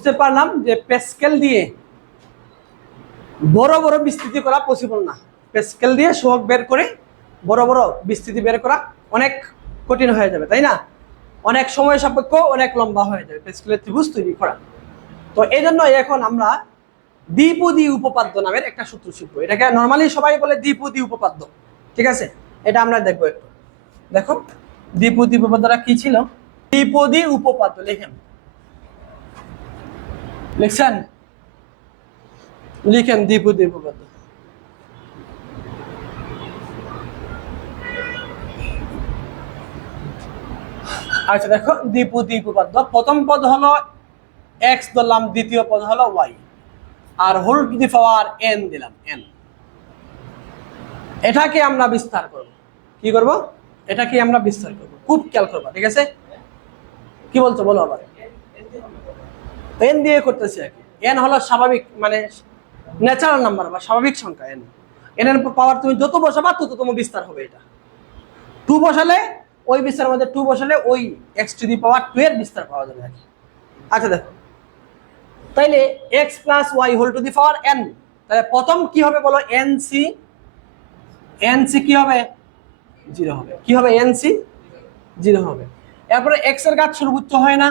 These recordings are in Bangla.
বুঝতে পারলাম যে পেস্কেল দিয়ে বড় বড় বিস্তৃতি করা পসিবল না। পেস্কেল দিয়ে সোহক বের করে বড় বড় বিস্তৃতি বের করা অনেক কঠিন হয়ে যাবে, তাই না? অনেক সময় সাপেক্ষ, অনেক লম্বা হয়ে যাবে পেস্কেলের ত্রিভুজ তৈরি করা। তো এই জন্য এখন আমরা দ্বিপদী উপপাদ্য নামের একটা সূত্র শিখব। এটাকে নর্মালি সবাই বলে দ্বিপদী উপপাদ্য, ঠিক আছে? এটা আমরা দেখব একটু। দেখো, দ্বিপদী উপপাদ্যটা কি ছিল? দ্বিপদী উপপাদ্য, লিখেন। লিখছেন? লিখেন দীপু উপপাদ্য আচ্ছা দেখো, দীপু উপপাদ্য প্রথম পদ হলো এক্স ধরলাম, দ্বিতীয় পদ হলো Y. R whole to the power N দিলাম, এন। এটাকে আমরা বিস্তার করব। কি করব? এটাকে আমরা বিস্তার করব। খুব খেয়াল করবা, ঠিক আছে? কি বলছো? বলো আবার। এন দিয়ে করতেছি আর কি। এন হলো স্বাভাবিক মানে ন্যাচারাল নাম্বার বা স্বাভাবিক সংখ্যা এন এন এর পাওয়ার তুমি যত বসাবা, তত তোমার বিস্তার হবে এটা। টু বসালে, ওই বিস্তারের মধ্যে টু বসালে ওই X to the power two এর বিস্তার পাওয়া যাবে আর কি। আচ্ছা দেখো। তাইলে X plus Y whole to the power N তাহলে প্রথম কি হবে বলো? এন সি এন সি কি হবে? জিরো হবে। কি হবে? এন সি জিরো হবে। এরপরে এক্সের ঘাত সর্বোচ্চ হয় না।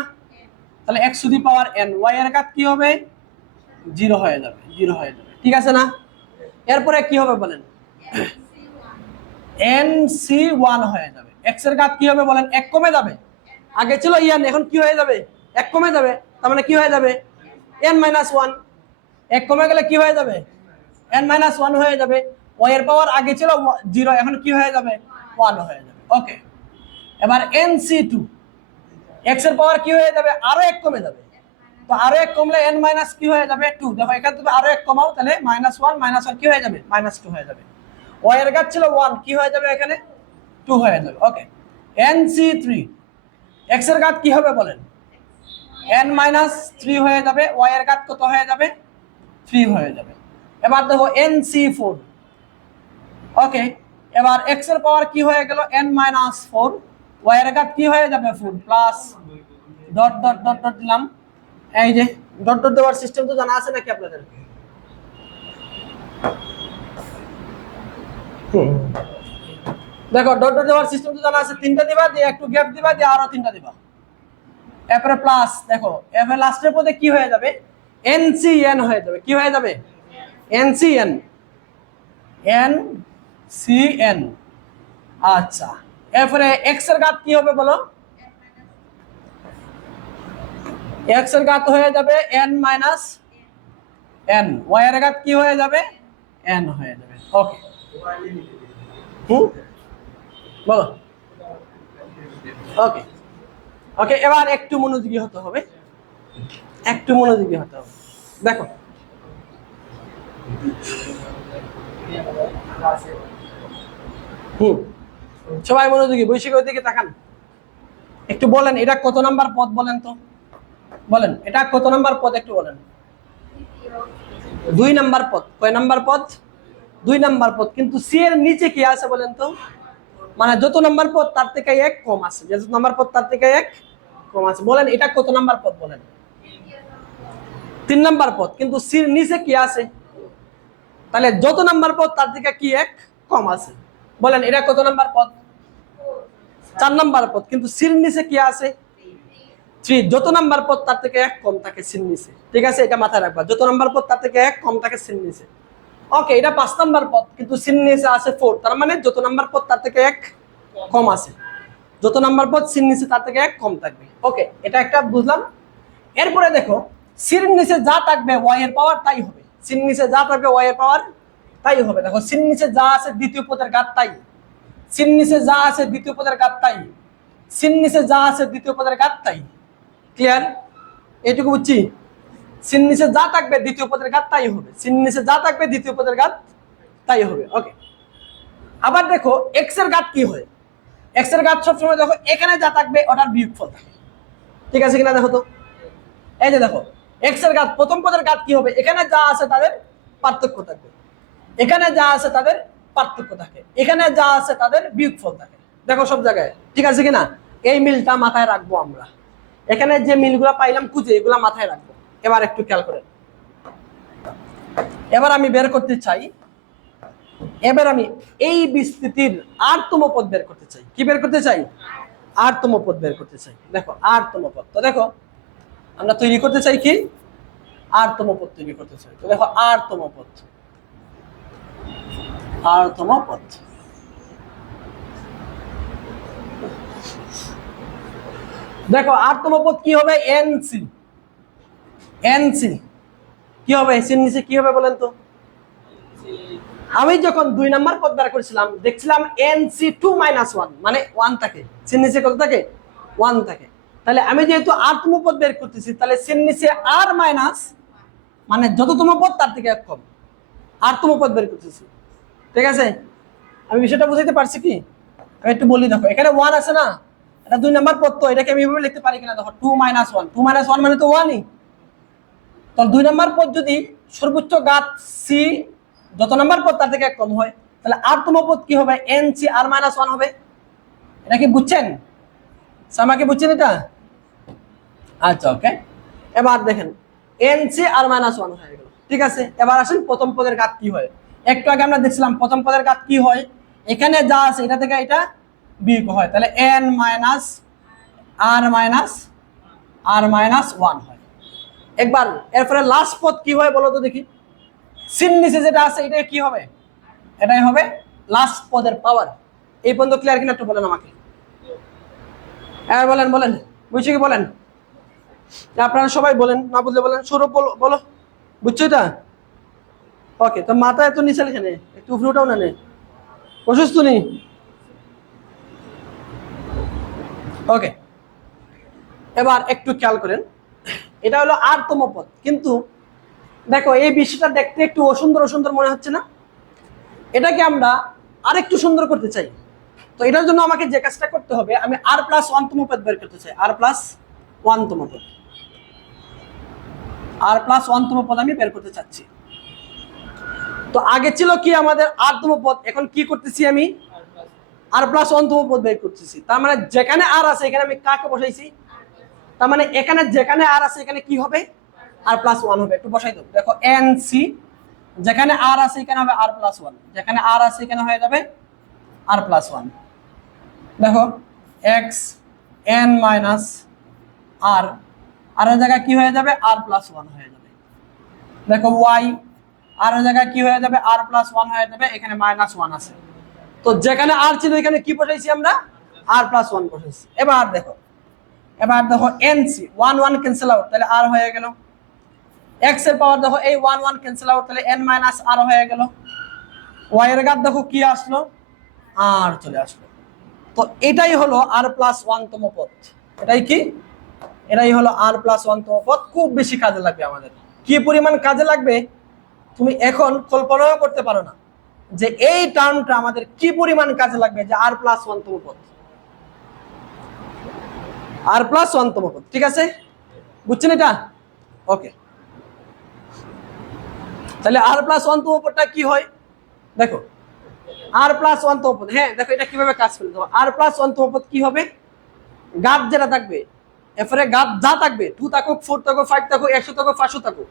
তাহলে X to the power N Y এর ঘাত কি হবে? জিরো হয়ে যাবে জিরো হয়ে যাবে। ঠিক আছে না? এরপরে কি হবে বলেন? এন সি ওয়ান হয়ে যাবে। এক্সের ঘাত কি হবে বলেন? এক কমে যাবে। আগে ছিল ইয়ান এখন কি হয়ে যাবে? এক কমে যাবে। তার মানে কি হয়ে যাবে? এন মাইনাস ওয়ান এক কমে গেলে কি হয়ে যাবে? এন মাইনাস ওয়ান হয়ে যাবে। ওয়াই এর পাওয়ার আগে ছিল জিরো এখন কি হয়ে যাবে? ওয়ান হয়ে যাবে। ওকে এবার এন সি টু এক্সের পাওয়ার কি হয়ে যাবে, আরও এক কমে যাবে। তো আরও এক কমলে এন মাইনাস কি হয়ে যাবে টু দেখো, এখান থেকে আরও এক কমাও, তাহলে মাইনাস ওয়ান মাইনাস ওয়ান কি হয়ে যাবে মাইনাস টু হয়ে যাবে। ওয়াই এর ঘাত ছিল ওয়ান কি হয়ে যাবে এখানে টু হয়ে যাবে ওকে এন সি থ্রি এক্সের ঘাত কি হবে বলেন? এন মাইনাস থ্রি হয়ে যাবে ওয়াই এর ঘাত কত হয়ে যাবে? থ্রি হয়ে যাবে। এবার দেখো এন সি ফোর ওকে এবার এক্সের পাওয়ার কি হয়ে গেল? এন মাইনাস ফোর ওয়াই এর ঘাত কি হয়ে যাবে four plus dot dot dot dot দিলাম। এই যে ডট ডট দেওয়ার সিস্টেম তো জানা আছে নাকি আপনাদের। দেখো ডট ডট দেওয়ার সিস্টেম তো জানা আছে তিনটা দিবা দিয়ে একটু গ্যাপ দিবা দিয়ে আরও তিনটা দিবা। এরপরে প্লাস দেখো এরপরে লাস্টের পদে কি হয়ে যাবে? এনসিএন হয়ে যাবে। কি হয়ে যাবে? এনসিএন এন সি এন আচ্ছা। এরপরে এক্সের ঘাত কি হবে বলো? এক্সের ঘাত হয়ে যাবে এন মাইনাস এন ওয়াই এর ঘাত কি হয়ে যাবে? এন হয়ে যাবে। ওকে হুম বলো। ওকে ওকে এবার একটু মনোযোগী হতে হবে। একটু মনোযোগী হতে হবে। দেখো। হুম সবাই মনোযোগী বৈশিক দিকে তাকান। একটু বলেন, এটা কত নাম্বার পদ বলেন তো? বলেন, এটা কত নাম্বার পদ একটু বলেন। দুই নাম্বার পদ কয় নাম্বার পদ দুই নাম্বার পদ কিন্তু সি এর নিচে কি আছে বলেন তো? মানে যত নাম্বার পদ তার থেকে এক কম আছে। যত নাম্বার পদ তার থেকে এক কম আছে। বলেন, এটা কত নাম্বার পদ বলেন? তিন নাম্বার পদ কিন্তু সির নিচে কি আছে? তাহলে যত নাম্বার পদ তার থেকে কি এক কম আছে। বলেন, এটা কত নাম্বার পদ চার নাম্বার পদ কিন্তু সির নিচে কি আছে? থ্রি যত নাম্বার পদ তার থেকে এক কম থাকে সির নিচে। ঠিক আছে? এটা মাথায় রাখবা। যত নাম্বার পদ তার থেকে এক কম থাকে সির নিচে। ওকে, এটা পাঁচ নাম্বার পদ কিন্তু সির নিচে আছে ফোর তার মানে যত নাম্বার পদ তার থেকে এক কম আছে। যত নাম্বার পদ সির নিচে তার থেকে এক কম থাকবে। ওকে, এটা একটা বুঝলাম? এরপরে দেখো সির নিচে যা থাকবে ওয়াই এর পাওয়ার তাই হবে। সির নিচে যা থাকবে ওয়াই এর পাওয়ার তাই হবে। দেখো সির নিচে যা আছে দ্বিতীয় পদের ঘাত তাই। সির নিচে যা আছে দ্বিতীয় পদের ঘাত তাই। সির নিচে যা আছে দ্বিতীয় পদের ঘাত তাই। ক্লিয়ার এইটুকু বুঝছি? সিন নিচে যা থাকবে দ্বিতীয় পদের ঘাত তাই হবে। সিন নিচে যা থাকবে দ্বিতীয় পদের ঘাত তাই হবে। ওকে আবার দেখো এক্সের ঘাত কি হয়? এক্সের ঘাত সবসময় দেখো, এখানে যা থাকবে ওটার বিয়োগফল থাকে। ঠিক আছে কিনা দেখো তো? এই যে দেখো এক্সের ঘাত প্রথম পদের ঘাত কি হবে? এখানে যা আছে তাদের পার্থক্য থাকবে। এখানে যা আছে তাদের পার্থক্য থাকে। এখানে যা আছে তাদের বিয়োগফল থাকে। দেখো সব জায়গায়, ঠিক আছে কিনা? এই মিলটা মাথায় রাখব আমরা। এখানে যে মিলগুলা পাইলাম খুঁজে, এগুলা মাথায় রাখব। এবার একটু খেয়াল করেন। এবার আমি বের করতে চাই। এবার আমি এই বিস্তৃতির আরতম পদ বের করতে চাই। কি বের করতে চাই? আরতম পদ বের করতে চাই। দেখো আরতম পদ। তো দেখো, আমরা তৈরি করতে চাই কি? আরতম পদ তৈরি করতে চাই। তো দেখো আরতম পদ। আরতম পদ দেখো আরতম পদ কি হবে? N C. N C. কি হবে? এসির নিচে কি হবে বলেন তো? আমি যখন দুই নাম্বার পদ বার করেছিলাম, দেখছিলাম N C two minus one মানে ওয়ান থাকে। সিন নিচে কত থাকে? ওয়ান থাকে। তাহলে আমি যেহেতু আরতম পদ বের করতেছি, তাহলে সিন নিচে আর মাইনাস মানে যততম পদ তার থেকে এক কম। আরতম পদ বের করতেছি। ঠিক আছে? আমি বিষয়টা বুঝাইতে পারছি কি? আমি একটু বলি দেখো, এখানে ওয়ান আছে না? এটা দুই নাম্বার তো এটাকে আমি এভাবে লিখতে পারি কিনা দেখো two minus one two minus one মানে তো ওয়ানই তাহলে দুই নাম্বার পদ যদি সর্বোচ্চ গাত সি যত নাম্বার পদ তার থেকে এক কম হয়, তাহলে আটতম পদ কি হবে? N C R minus one হবে। এটা কি বুঝছেন? সামাকে বুঝছেন এটা? আচ্ছা ওকে এবার দেখেন N C R minus one হয়ে গেল। ঠিক আছে? এবার আসেন প্রথম পদের গাত কি হয়? একটু আগে আমরা দেখছিলাম প্রথম পদের কাজ কি হয়? এখানে যা আছে, এটা থেকে এটা বিয়োগ হয়। তাহলে N minus R minus R minus one হয়। একবার, এরপরে লাস্ট পদ কি হয় বলো তো দেখি। সিন নিচে যেটা আছে এটা কি হবে? এটাই হবে লাস্ট পদের পাওয়ার এই পর্যন্ত ক্লিয়ার কিনা একটু বলেন আমাকে। হ্যাঁ বলেন বলেন। বুঝছি কি বলেন? আপনারা সবাই বলেন, না বুঝলে বলেন। সৌরভ বলো বলো। বুঝছ এটা? ওকে তো মাথা এত নিচে এখানে একটু উপরে উঠাও না নে। অসুস্থ নেই? ওকে এবার একটু খেয়াল করেন। এটা হলো আটতম পথ। কিন্তু দেখো, এই বিষয়টা দেখতে একটু অসুন্দর অসুন্দর মনে হচ্ছে না? এটাকে আমরা আরেকটু সুন্দর করতে চাই। তো এটার জন্য আমাকে যে কাজটা করতে হবে, আমি আর প্লাস ওয়ানতম পদ বের করতে চাই। আর প্লাস ওয়ানতম পদ আর প্লাস ওয়ানতম পদ আমি বের করতে চাচ্ছি। তো আগে ছিল কি আমাদের আটতম পদ এখন কি করতেছি আমি? আর প্লাস ওয়ানতম পদ বের করতেছি। তার মানে যেখানে আর আছে, এখানে আমি কাকে বসাইছি? তার মানে এখানে যেখানে আর আছে, এখানে কি হবে? আর প্লাস ওয়ান হবে। একটু বসাই দেবো দেখো এন সি যেখানে আর আছে, এখানে হবে আর প্লাস ওয়ান যেখানে আর আছে, এখানে হয়ে যাবে আর প্লাস ওয়ান দেখো X N minus R R জায়গায় কি হয়ে যাবে? আর প্লাস ওয়ান হয়ে যাবে। দেখো ওয়াই আর জায়গায় কি হয়ে যাবে? আর প্লাস ওয়ান হয়ে যাবে, এখানে মাইনাস ওয়ান আছে। তো যেখানে আর ছিল, এখানে কি বসাইছি আমরা? আর প্লাস ওয়ান বসাইছি। এবার দেখো এবার দেখো N C one one cancel out তাহলে আর হয়ে গেল। এক্সের পাওয়ার দেখো, এই ওয়ান ওয়ান ক্যান্সেল আউট তাহলে এন মাইনাস আর হয়ে গেল। ওয়াই এর গাত দেখো কি আসলো? আর চলে আসলো। তো এটাই হলো আর প্লাস ওয়ান তম পদ এটাই কি? এটাই হলো আর প্লাস ওয়ান তম পদ খুব বেশি কাজে লাগবে আমাদের। কি পরিমাণ কাজে লাগবে? তুমি এখন কল্পনাও করতে পারো না যে এই টার্মটা আমাদের কি পরিমাণ কাজে লাগবে যে আর প্লাস ওয়ান তম পদ। আর প্লাস ওয়ান তম পদ, ঠিক আছে? বুঝছেন এটা? ওকে তাহলে আর প্লাস ওয়ান তম পদটা কি হয়? দেখো আর প্লাস ওয়ান তম হ্যাঁ দেখো এটা কীভাবে কাজ করে দেবো আর প্লাস ওয়ান তম কি হবে? গাত যেটা থাকবে, এরপরে গাত যা থাকবে টু থাকুক ফোর থাকুক ফাইভ থাকুক, একশো থাকুক, পাঁচশো থাকুক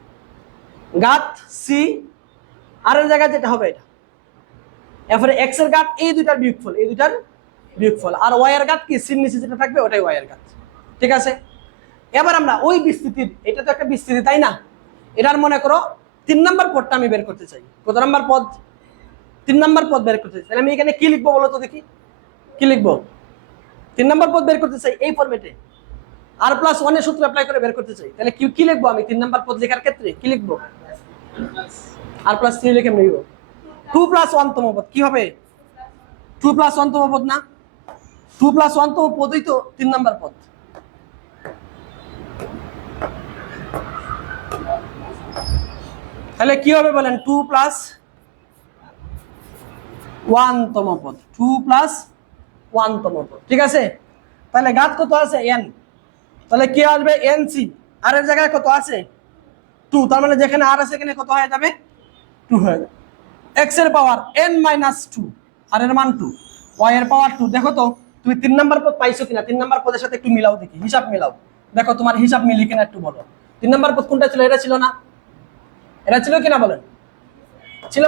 গাত সি আর এর জায়গায় যেটা হবে এটা। এরপরে এক্সের গাত, এই দুইটার বিয়োগফল, এই দুইটার বিয়োগফল। আর ওয়াই এর গাত কি? সির নিচে যেটা থাকবে, ওটাই ওয়াই এর গাত। ঠিক আছে? এবার আমরা ওই বিস্তৃতির, এটা তো একটা বিস্তৃতি, তাই না? এটার মনে করো, তিন নম্বর পদটা আমি বের করতে চাই। কত নম্বর পদ? তিন নম্বর পদ বের করতে চাই। তাহলে আমি এখানে কি লিখব বলো তো দেখি? কি লিখব? তিন নম্বর পদ বের করতে চাই এই ফরম্যাটে আর প্লাস ওয়ানের সূত্র অ্যাপ্লাই করে বের করতে চাই। তাহলে কি কি লিখব আমি তিন নম্বর পদ লেখার ক্ষেত্রে? কি লিখব? আর প্লাস থ্রি লিখে আমি টু প্লাস ওয়ান তম পদ, কি হবে? টু প্লাস ওয়ান তম পদ না? টু প্লাস ওয়ান পদই তো তিন নম্বর পদ। তাহলে কি হবে বলেন? টু প্লাস ওয়ান তম পদ টু প্লাস ওয়ান তম পদ, ঠিক আছে? তাহলে গাত কত আছে? এন তাহলে কি আসবে? এন সি আর এর জায়গায় কত আছে? টু তার মানে যেখানে আর আছে এখানে কত হয়ে যাবে? টু হয়ে যাবে। এক্সের power N minus two R এর মান টু ওয়াই এর পাওয়ার টু দেখো তো, তুমি তিন নাম্বার পদ পাইছো কিনা? তিন নাম্বার পদের সাথে একটু মিলাও দেখি, হিসাব মিলাও। দেখো, তোমার হিসাব মিলি কিনা একটু বলো। তিন নম্বর পদ কোনটা ছিল? এটা ছিল না? এটা ছিল কিনা বলেন? ছিল?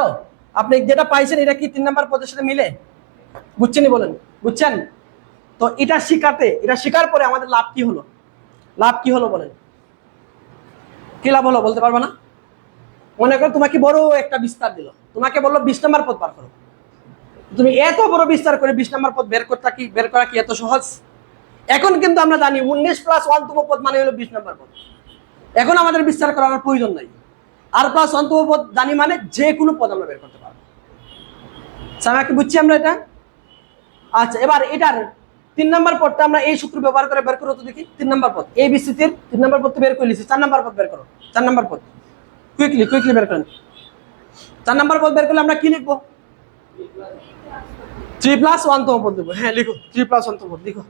আপনি যেটা পাইছেন, এটা কি তিন নম্বর পদের সাথে মিলে? বুঝছেনই বলেন। বুঝছেন? তো এটা শিখাতে, এটা শিকার পরে আমাদের লাভ কি হলো? লাভ কি হলো বলেন? কি লাভ হলো বলতে পারবে না? মনে করো তোমাকে বড় একটা বিস্তার দিল। তোমাকে বলল বিশ নম্বর পদ বার করো। তুমি এত বড় বিস্তার করে বিশ নম্বর পথ বের করতে কি বের করা কি এত সহজ? এখন কিন্তু আমরা জানি উনিশ প্লাস ওয়ানতম পদ মানে হলো বিশ নম্বর পদ এখন আমাদের বিস্তার করার প্রয়োজন নাই। আর প্লাস অন্তম পদ জানি মানে যে কোনো পদ আমরা বের করতে পারব। সামাকে বুঝছি আমরা এটা? আচ্ছা এবার এটার তিন নম্বর পদটা আমরা এই সূত্র ব্যবহার করে বের করো তো দেখি। তিন নম্বর পদ এই বিস্তৃতির তিন নম্বর পদ তো বের করে চার নম্বর পদ বের করো। চার নম্বর পদ। কুইকলি কুইকলি বের করেন। চার নম্বর পদ বের করলে আমরা কি লিখব? থ্রি প্লাস ওয়ান তম পদ দেবো হ্যাঁ লিখো। থ্রি প্লাস ওয়ান তম পদ, লিখো।